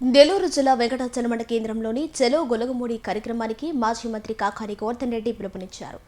నెల్లూరు జిల్లా వెంకటాచలమండ కేంద్రంలోని చెలో గొలగమూడి కార్యక్రమానికి మాజీ మంత్రి కాకాని గోవర్ధన్ రెడ్డి పిలుపునిచ్చారు.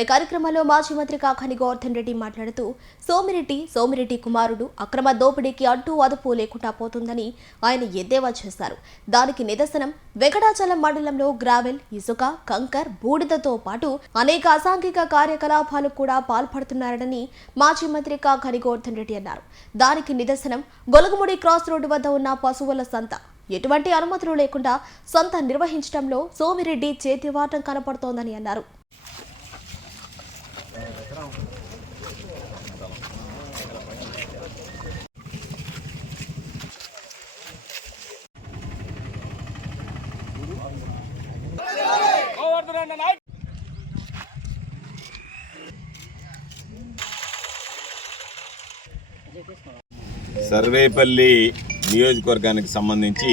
ఈ కార్యక్రమంలో మాజీ మంత్రి కాకాని గోవర్ధన్ రెడ్డి మాట్లాడుతూ సోమిరెడ్డి కుమారుడు అక్రమ దోపిడీకి అడ్డు అదుపు లేకుండా పోతుందని ఆయన ఎద్దేవా చేశారు. దానికి నిదర్శనం వెంకటాచలం మండలంలో గ్రావెల్, ఇసుక, కంకర్, బూడిదతో పాటు అనేక అసాంఘిక కార్యకలాపాలు కూడా పాల్పడుతున్నారని మాజీ మంత్రి కాకాని గోవర్ధన్ రెడ్డి అన్నారు. దానికి నిదర్శనం గొలగమూడి క్రాస్ రోడ్డు వద్ద ఉన్న పశువుల సంత. ఎటువంటి అనుమతులు లేకుండా సంత నిర్వహించడంలో సోమిరెడ్డి చేతివాటం కనపడుతోందని అన్నారు. సర్వేపల్లి నియోజకవర్గానికి సంబంధించి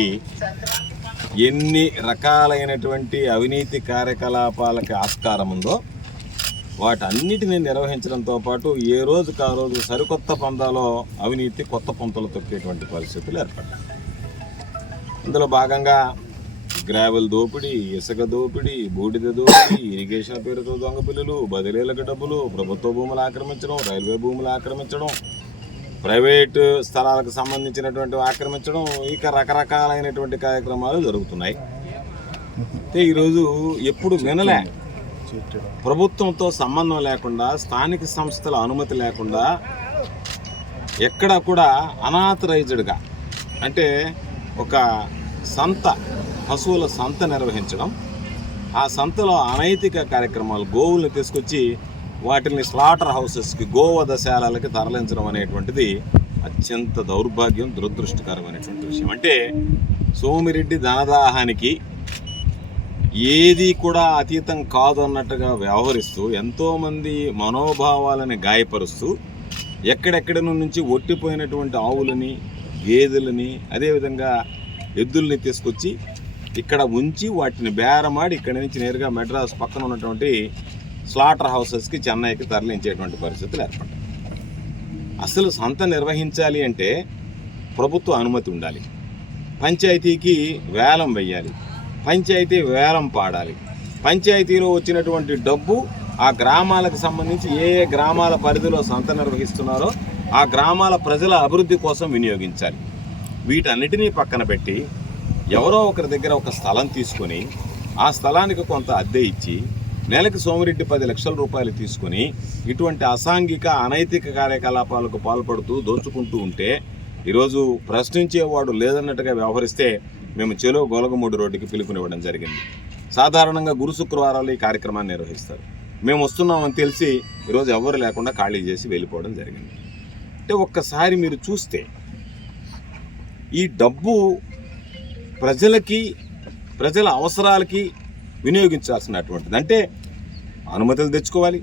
ఎన్ని రకాలైనటువంటి అవినీతి కార్యకలాపాలకి ఆస్కారం ఉందో వాటన్నిటిని నిర్వహించడంతో పాటు ఏ రోజుకు ఆ రోజు సరికొత్త పందాలో అవినీతి కొత్త పొంతలు తొక్కేటువంటి పరిస్థితులు ఏర్పడ్డాయి. ఇందులో భాగంగా గ్రావెల్ దోపిడీ, ఇసుక దోపిడీ, బూడిద దోపిడీ, ఇరిగేషన్ పేరుతో దొంగ బిల్లులు, బదిలీలకు డబ్బులు, ప్రభుత్వ భూములు ఆక్రమించడం, రైల్వే భూములు ఆక్రమించడం, ప్రైవేటు స్థలాలకు సంబంధించినటువంటి ఆక్రమించడం, ఇక రకరకాలైనటువంటి కార్యక్రమాలు జరుగుతున్నాయి. ఈరోజు ఎప్పుడు వినలే ప్రభుత్వంతో సంబంధం లేకుండా, స్థానిక సంస్థల అనుమతి లేకుండా ఎక్కడ కూడా అనాథరైజ్డ్గా అంటే ఒక సంత, పశువుల సంత నిర్వహించడం, ఆ సంతలో అనైతిక కార్యక్రమాలు, గోవుల్ని తీసుకొచ్చి వాటిని స్లాటర్ హౌసెస్కి, గోవధశాలకి తరలించడం అనేటువంటిది అత్యంత దౌర్భాగ్యం, దురదృష్టకరమైనటువంటి విషయం. అంటే సోమిరెడ్డి ధనదాహానికి ఏది కూడా అతీతం కాదు అన్నట్టుగా వ్యవహరిస్తూ ఎంతోమంది మనోభావాలని గాయపరుస్తూ ఎక్కడెక్కడి నుంచి ఒట్టిపోయినటువంటి ఆవులని, గేదెలని, అదేవిధంగా ఎద్దుల్ని తీసుకొచ్చి ఇక్కడ ఉంచి వాటిని బేరమాడి ఇక్కడి నుంచి నేరుగా మెడ్రాస్ పక్కన ఉన్నటువంటి స్లాటర్ హౌసెస్కి, చెన్నైకి తరలించేటువంటి పరిస్థితులు ఏర్పడ్డాయి. అసలు సంత నిర్వహించాలి అంటే ప్రభుత్వ అనుమతి ఉండాలి, పంచాయతీకి వేలం వెయ్యాలి, పంచాయతీ వేలం పాడాలి, పంచాయతీలో వచ్చినటువంటి డబ్బు ఆ గ్రామాలకు సంబంధించి ఏ ఏ గ్రామాల పరిధిలో సంత నిర్వహిస్తున్నారో ఆ గ్రామాల ప్రజల అభివృద్ధి కోసం వినియోగించాలి. వీటన్నిటినీ పక్కన పెట్టి ఎవరో ఒకరి దగ్గర ఒక స్థలం తీసుకొని ఆ స్థలానికి కొంత అద్దె ఇచ్చి నెలకి సోమిరెడ్డి 10 లక్షల రూపాయలు తీసుకుని ఇటువంటి అసాంఘిక, అనైతిక కార్యకలాపాలకు పాల్పడుతూ దోచుకుంటూ ఉంటే ఈరోజు ప్రశ్నించేవాడు లేదన్నట్టుగా వ్యవహరిస్తే మేము చెలో గొలగమూడి రోడ్డుకి పిలుపునివ్వడం జరిగింది. సాధారణంగా గురు శుక్రవారాలు ఈ కార్యక్రమాన్ని నిర్వహిస్తారు. మేము వస్తున్నామని తెలిసి ఈరోజు ఎవరు లేకుండా ఖాళీ చేసి వెళ్ళిపోవడం జరిగింది. అంటే ఒక్కసారి మీరు చూస్తే ఈ డబ్బు ప్రజలకి, ప్రజల అవసరాలకి వినియోగించాల్సినటువంటిది. అంటే అనుమతులు తెచ్చుకోవాలి,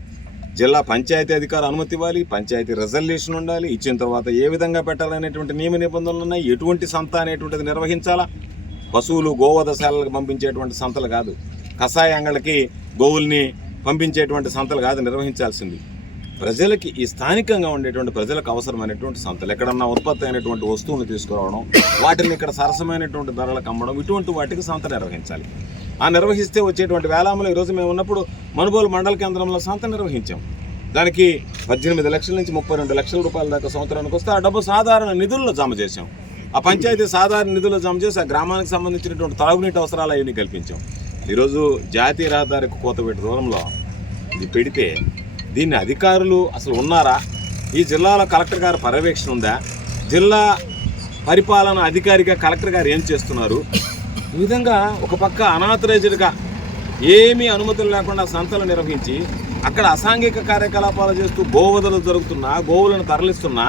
జిల్లా పంచాయతీ అధికారులు అనుమతి ఇవ్వాలి, పంచాయతీ రిజల్యూషన్ ఉండాలి, ఇచ్చిన తర్వాత ఏ విధంగా పెట్టాలనేటువంటి నియమ నిబంధనలు ఉన్నాయి, ఎటువంటి సంత అనేటువంటిది నిర్వహించాలా. పశువులు గోవధశాలకు పంపించేటువంటి సంతలు కాదు, కషాయ అంగళ్ళకి గోవుల్ని పంపించేటువంటి సంతలు కాదు నిర్వహించాల్సింది. ప్రజలకి, ఈ స్థానికంగా ఉండేటువంటి ప్రజలకు అవసరమైనటువంటి సంతలు, ఎక్కడన్నా ఉత్పత్తి అయినటువంటి వస్తువులు తీసుకురావడం, వాటిని ఇక్కడ సరసమైనటువంటి ధరలకు అమ్మడం, ఇటువంటి వాటికి సంత నిర్వహించాలి. ఆ నిర్వహిస్తే వచ్చేటువంటి వేలాములు ఈరోజు మేము ఉన్నప్పుడు మనుబోలు మండల కేంద్రంలో సంత నిర్వహించాం. దానికి 18 లక్షల నుంచి 32 లక్షల రూపాయల దాకా సంవత్సరానికి వస్తే ఆ డబ్బు సాధారణ నిధుల్లో జమ చేశాం. ఆ పంచాయతీ సాధారణ నిధుల్లో జమ చేసి ఆ గ్రామానికి సంబంధించినటువంటి తాగునీటి అవసరాలు అవన్నీ కల్పించాం. ఈరోజు జాతీయ రహదారికి కోతపెట్టి దూరంలో ఇది పెడితే దీన్ని అధికారులు అసలు ఉన్నారా? ఈ జిల్లాలో కలెక్టర్ గారు పర్యవేక్షణ ఉందా? జిల్లా పరిపాలన అధికారిగా కలెక్టర్ గారు ఏం చేస్తున్నారు? ఈ విధంగా ఒక పక్క అనాథరైజ్డ్గా ఏమీ అనుమతులు లేకుండా సంతలు నిర్వహించి అక్కడ అసాంఘిక కార్యకలాపాలు చేస్తూ గోవధలు జరుగుతున్నా, గోవులను తరలిస్తున్నా,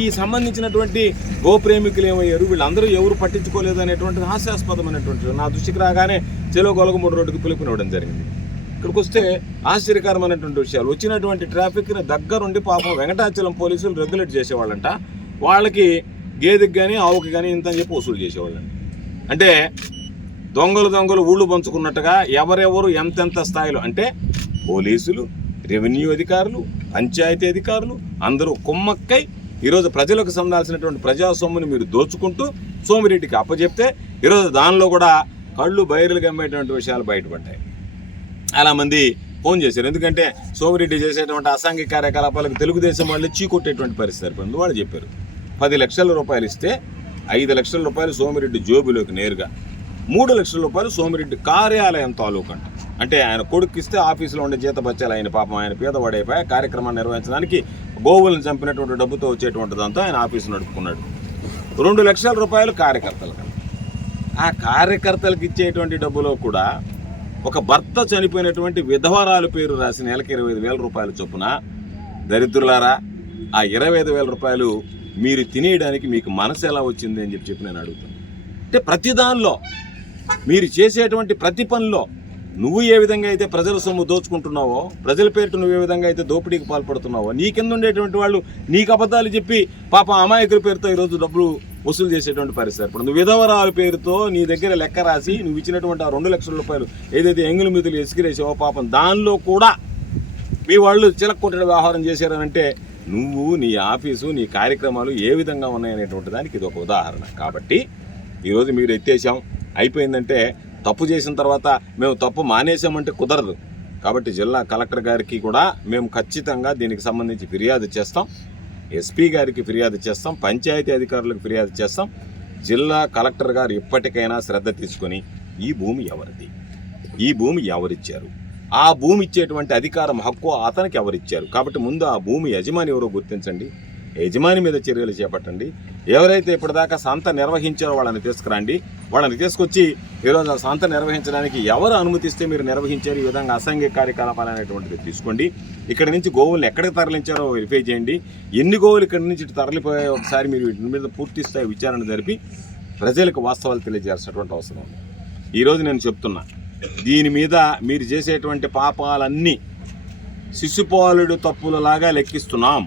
ఈ సంబంధించినటువంటి గోప్రేమికులు ఏమయ్యారు, వీళ్ళందరూ ఎవరు పట్టించుకోలేదు అనేటువంటిది హాస్యాస్పదమైనటువంటి నా దృష్టికి రాగానే చెలో గొలగమూడి రోడ్డుకి పిలుపునివ్వడం జరిగింది. ఇక్కడికి వస్తే ఆశ్చర్యకరమైనటువంటి విషయాలు, వచ్చినటువంటి ట్రాఫిక్ని దగ్గరుండి పాపం వెంకటాచలం పోలీసులు రెగ్యులేట్ చేసేవాళ్ళంట. వాళ్ళకి గేదెకి కానీ ఆవుకి కానీ ఇంత అని చెప్పి వసూలు చేసేవాళ్ళంట. అంటే దొంగలు ఊళ్ళు పంచుకున్నట్టుగా ఎవరెవరు ఎంతెంత స్థాయిలో, అంటే పోలీసులు, రెవెన్యూ అధికారులు, పంచాయతీ అధికారులు అందరూ కుమ్మక్కై ఈరోజు ప్రజలకు సందాల్సినటువంటి ప్రజా సొమ్ముని మీరు దోచుకుంటూ సోమిరెడ్డికి అప్పచెప్తే ఈరోజు దానిలో కూడా కళ్ళు బయర్లు గమ్మేటువంటి విషయాలు బయటపడ్డాయి. చాలామంది ఫోన్ చేశారు. ఎందుకంటే సోమిరెడ్డి చేసేటువంటి అసాంఘిక కార్యకలాపాలకు తెలుగుదేశం వాళ్ళు చీకొట్టేటువంటి పరిస్థితి ఏర్పడింది. వాళ్ళు చెప్పారు 10 లక్షల రూపాయలు ఇస్తే 5 లక్షల రూపాయలు సోమిరెడ్డి జోబులోకి నేరుగా, 3 లక్షల రూపాయలు సోమిరెడ్డి కార్యాలయం తాలూకంట. అంటే ఆయన కొడుకు ఇస్తే ఆఫీసులో ఉండే జీత బచ్చాలు ఆయన పాపం ఆయన పేదవాడైపోయి కార్యక్రమాన్ని నిర్వహించడానికి గోవులను చంపినటువంటి డబ్బుతో వచ్చేటువంటి దాంతో ఆయన ఆఫీసు నడుపుకున్నాడు. 2 లక్షల రూపాయలు కార్యకర్తలకు. ఆ కార్యకర్తలకు ఇచ్చేటువంటి డబ్బులో కూడా ఒక భర్త చనిపోయినటువంటి విధవరాలు పేరు రాసి నెలకి 25,000 రూపాయల చొప్పున. దరిద్రులారా, ఆ 25,000 రూపాయలు మీరు తినేయడానికి మీకు మనసు ఎలా వచ్చింది అని చెప్పి నేను అడుగుతాను. అంటే ప్రతి దానిలో మీరు చేసేటువంటి ప్రతి పనిలో నువ్వు ఏ విధంగా అయితే ప్రజల సొమ్ము దోచుకుంటున్నావో, ప్రజల పేరుతో నువ్వు ఏ విధంగా అయితే దోపిడీకి పాల్పడుతున్నావో, నీ కింద ఉండేటువంటి వాళ్ళు నీకు అబద్ధాలు చెప్పి పాపం అమాయకుల పేరుతో ఈరోజు డబ్బులు వసూలు చేసేటువంటి పరిస్థితి. ఇప్పుడు నువ్వు విధవరాల పేరుతో నీ దగ్గర లెక్క రాసి నువ్వు ఇచ్చినటువంటి ఆ 2 లక్షల రూపాయలు ఏదైతే ఎంగుల మీదులు ఎసిగిరేసావో పాపం దానిలో కూడా మీ వాళ్ళు చిలక్కొట్టిన వ్యవహారం చేశారనంటే నువ్వు నీ ఆఫీసు నీ కార్యక్రమాలు ఏ విధంగా ఉన్నాయనేటువంటి దానికి ఇది ఒక ఉదాహరణ. కాబట్టి ఈరోజు మీరు ఎత్తేసాం అయిపోయిందంటే తప్పు చేసిన తర్వాత మేము తప్పు మానేసామంటే కుదరదు. కాబట్టి జిల్లా కలెక్టర్ గారికి కూడా మేము ఖచ్చితంగా దీనికి సంబంధించి ఫిర్యాదు చేస్తాం, ఎస్పీ గారికి ఫిర్యాదు చేస్తాం, పంచాయతీ అధికారులకు ఫిర్యాదు చేస్తాం. జిల్లా కలెక్టర్ గారు ఇప్పటికైనా శ్రద్ధ తీసుకొని ఈ భూమి ఎవరిది, ఈ భూమి ఎవరిచ్చారు, ఆ భూమి ఇచ్చేటువంటి అధికారం హక్కు అతనికి ఎవరిచ్చారు. కాబట్టి ముందు ఆ భూమి యజమాని ఎవరో గుర్తించండి, యజమాని మీద చర్యలు చేపట్టండి. ఎవరైతే ఇప్పటిదాకా సంత నిర్వహించారో వాళ్ళని తీసుకురండి, వాళ్ళని తీసుకొచ్చి ఈరోజు ఆ సంత నిర్వహించడానికి ఎవరు అనుమతిస్తే మీరు నిర్వహించారు, ఈ విధంగా అసాంఘిక కార్యకలాపాలు అనేటువంటిది తీసుకోండి. ఇక్కడ నుంచి గోవులను ఎక్కడికి తరలించారో వెరిఫై చేయండి. ఎన్ని గోవులు ఇక్కడి నుంచి తరలిపోయే ఒకసారి మీరు వీటి మీద పూర్తి స్థాయి విచారణ జరిపి ప్రజలకు వాస్తవాలు తెలియజేయాల్సినటువంటి అవసరం ఉంది. ఈరోజు నేను చెప్తున్నా, దీని మీద మీరు చేసేటువంటి పాపాలన్నీ శిశుపాలుడు తప్పులలాగా లెక్కిస్తున్నాం.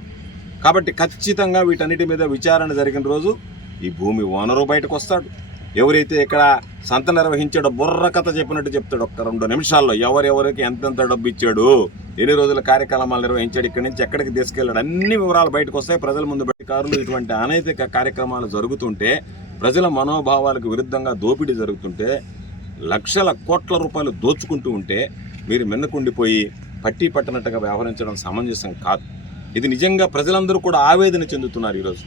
కాబట్టి ఖచ్చితంగా వీటన్నిటి మీద విచారణ జరిగిన రోజు ఈ భూమి ఓనరు బయటకు వస్తాడు. ఎవరైతే ఇక్కడ సంత నిర్వహించాడో బుర్ర కథ చెప్పినట్టు చెప్తాడు. ఒక్క 2 నిమిషాల్లో ఎవరెవరికి ఎంతెంత డబ్బు ఇచ్చాడు, ఎన్ని రోజుల కార్యక్రమాలు నిర్వహించాడు, ఇక్కడి నుంచి ఎక్కడికి తీసుకెళ్ళాడు, అన్ని వివరాలు బయటకు వస్తాయి. ప్రజల ముందు అధికారులు ఇటువంటి అనైతిక కార్యక్రమాలు జరుగుతుంటే, ప్రజల మనోభావాలకు విరుద్ధంగా దోపిడీ జరుగుతుంటే, లక్షల కోట్ల రూపాయలు దోచుకుంటూ ఉంటే మీరు మిన్నకుండిపోయి పట్టి పట్టనట్టుగా వ్యవహరించడం సమంజసం కాదు. ఇది నిజంగా ప్రజలందరూ కూడా ఆవేదన చెందుతున్నారు. ఈరోజు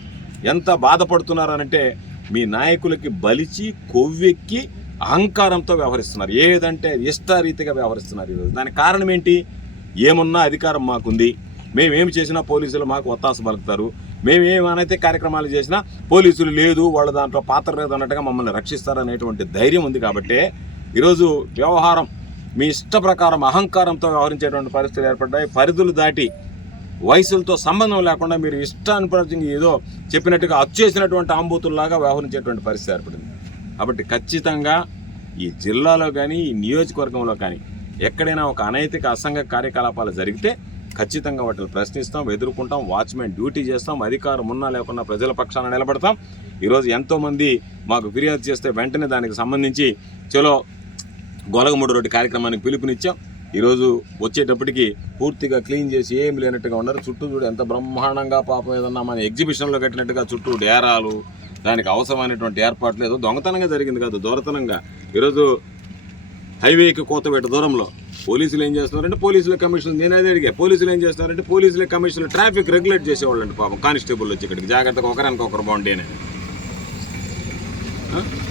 ఎంత బాధపడుతున్నారనంటే మీ నాయకులకి బలిచి కొవ్వెక్కి అహంకారంతో వ్యవహరిస్తున్నారు. ఏదంటే ఇష్టారీతిగా వ్యవహరిస్తున్నారు ఈరోజు. దానికి కారణం ఏంటి? ఏమున్నా అధికారం మాకుంది, మేమేమి చేసినా పోలీసులు మాకు ఒత్తాస పలుకుతారు, మేమేమైతే కార్యక్రమాలు చేసినా పోలీసులు లేదు, వాళ్ళ దాంట్లో పాత్ర లేదు అన్నట్టుగా మమ్మల్ని రక్షిస్తారనేటువంటి ధైర్యం ఉంది. కాబట్టి ఈరోజు వ్యవహారం మీ ఇష్ట ప్రకారం అహంకారంతో వ్యవహరించేటువంటి పరిస్థితులు ఏర్పడ్డాయి. పరిధులు దాటి వయసులతో సంబంధం లేకుండా మీరు ఇష్టానుపరంగా ఏదో చెప్పినట్టుగా అచ్చేసినటువంటి ఆంబూతుల్లాగా వ్యవహరించేటువంటి పరిస్థితి ఏర్పడింది. కాబట్టి ఖచ్చితంగా ఈ జిల్లాలో కానీ ఈ నియోజకవర్గంలో కానీ ఎక్కడైనా ఒక అనైతిక అసంఘ కార్యకలాపాలు జరిగితే ఖచ్చితంగా వాటిని ప్రశ్నిస్తాం, ఎదుర్కొంటాం, వాచ్మెన్ డ్యూటీ చేస్తాం, అధికారం ఉన్నా లేకున్నా ప్రజల పక్షాన నిలబడతాం. ఈరోజు ఎంతోమంది మాకు ఫిర్యాదు చేస్తే వెంటనే దానికి సంబంధించి చలో గొలగమూడు రోడ్డు కార్యక్రమానికి పిలుపునిచ్చాం. ఈరోజు వచ్చేటప్పటికి పూర్తిగా క్లీన్ చేసి ఏం లేనట్టుగా ఉన్నారు. చుట్టూ చూడు ఎంత బ్రహ్మాండంగా పాపం ఏదన్నా మన ఎగ్జిబిషన్లో కట్టినట్టుగా చుట్టూ డేరాలు, దానికి అవసరమైనటువంటి ఏర్పాట్లు ఏదో దొంగతనంగా జరిగింది కాదు, దొరతనంగా. ఈరోజు హైవేకి కోతవేట దూరంలో పోలీసులు ఏం చేస్తున్నారంటే పోలీసుల కమిషన్, నేను అదే అడిగా, పోలీసులు ఏం చేస్తున్నారంటే పోలీసుల కమిషన్ ట్రాఫిక్ రెగ్యులేట్ చేసేవాళ్ళు అండి. పాపం కానిస్టేబుల్ వచ్చి ఇక్కడికి జాగ్రత్తగా ఒకరానికి ఒకరు బాగుండే అని.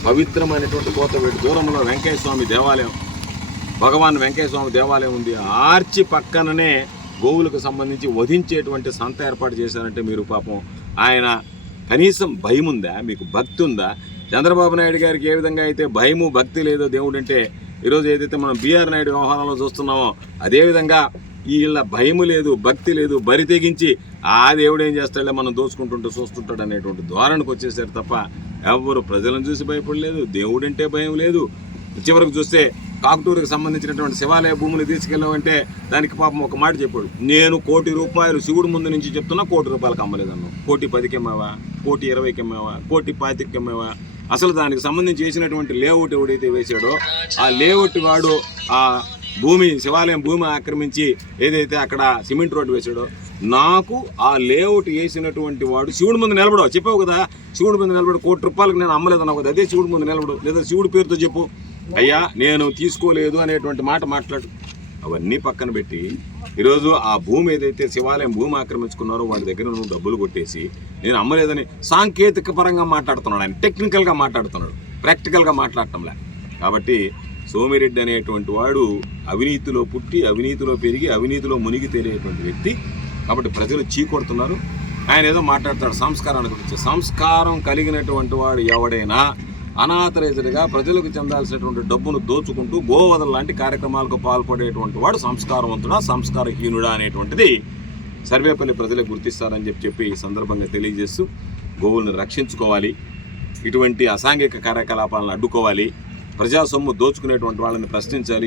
పవిత్రమైనటువంటి కోతవేట దూరంలో వెంకయ్య స్వామి దేవాలయం, భగవాన్ వెంకయ్య స్వామి దేవాలయం ఉంది. ఆర్చి పక్కననే గోవులకు సంబంధించి వధించేటువంటి సంత ఏర్పాటు చేశారంటే మీరు పాపం ఆయన కనీసం భయం ఉందా, మీకు భక్తి ఉందా? చంద్రబాబు నాయుడు గారికి ఏ విధంగా అయితే భయము భక్తి లేదో దేవుడు అంటే, ఈరోజు ఏదైతే మనం బీఆర్ నాయుడు వ్యవహారంలో చూస్తున్నామో అదేవిధంగా వీళ్ళ భయము లేదు, భక్తి లేదు, బరి తెగించి ఆ దేవుడు ఏం చేస్తాడో మనం దోచుకుంటుంటూ చూస్తుంటాడు అనేటువంటి ధోరణికి వచ్చేసారు తప్ప ఎవరు ప్రజలను చూసి భయపడలేదు, దేవుడంటే భయం లేదు. చివరికి చూస్తే కాకుటూరుకి సంబంధించినటువంటి శివాలయ భూములు తీసుకెళ్ళామంటే దానికి పాపం ఒక మాట చెప్పాడు, నేను ₹1 కోటి శివుడు ముందు నుంచి చెప్తున్నా ₹1 అమ్మలేదన్నావు. 1,10,000 అమ్మావా, 1,20,000 అమ్మావా, 1,25,000 అమ్మావా? అసలు దానికి సంబంధించి వేసినటువంటి లేఅవుట్ ఎవడైతే వేసాడో ఆ లేఅవుట్ వాడు ఆ భూమి శివాలయం భూమి ఆక్రమించి ఏదైతే అక్కడ సిమెంట్ రోడ్డు వేసాడో నాకు ఆ లేఅవుట్ వేసినటువంటి వాడు శివుడి ముందు నిలబడవు, చెప్పావు కదా, శివుడి ముందు నిలబడు, ₹1,00,00,000 నేను అమ్మలేదన్నావు కదా, అదే శివుడి ముందు నిలబడు, లేదా శివుడి పేరుతో చెప్పు, అయ్యా నేను తీసుకోలేదు అనేటువంటి మాట మాట్లాడు. అవన్నీ పక్కన పెట్టి ఈరోజు ఆ భూమి ఏదైతే శివాలయం భూమి ఆక్రమించుకున్నారో వాడి దగ్గర నువ్వు డబ్బులు కొట్టేసి నేను అమ్మలేదని సాంకేతిక పరంగా మాట్లాడుతున్నాడు, ఆయన టెక్నికల్గా మాట్లాడుతున్నాడు, ప్రాక్టికల్గా మాట్లాడటంలే. కాబట్టి సోమిరెడ్డి అనేటువంటి వాడు అవినీతిలో పుట్టి అవినీతిలో పెరిగి అవినీతిలో మునిగి తేలేటువంటి వ్యక్తి. కాబట్టి ప్రజలు చీకొడుతున్నారు. ఆయన ఏదో మాట్లాడతాడు సంస్కారాన్ని గురించి. సంస్కారం కలిగినటువంటి వాడు ఎవడైనా అనాథరైజ్డ్గా ప్రజలకు చెందాల్సినటువంటి డబ్బును దోచుకుంటూ గోవదల లాంటి కార్యక్రమాలకు పాల్పడేటువంటి వాడు సంస్కారవంతుడా సంస్కారహీనుడా అనేటువంటిది సర్వేపల్లి ప్రజలకు గుర్తిస్తారని చెప్పి ఈ సందర్భంగా తెలియజేస్తూ గోవులను రక్షించుకోవాలి, ఇటువంటి అసాంఘిక కార్యకలాపాలను అడ్డుకోవాలి, ప్రజా సొమ్ము దోచుకునేటువంటి వాళ్ళని ప్రశ్నించాలి.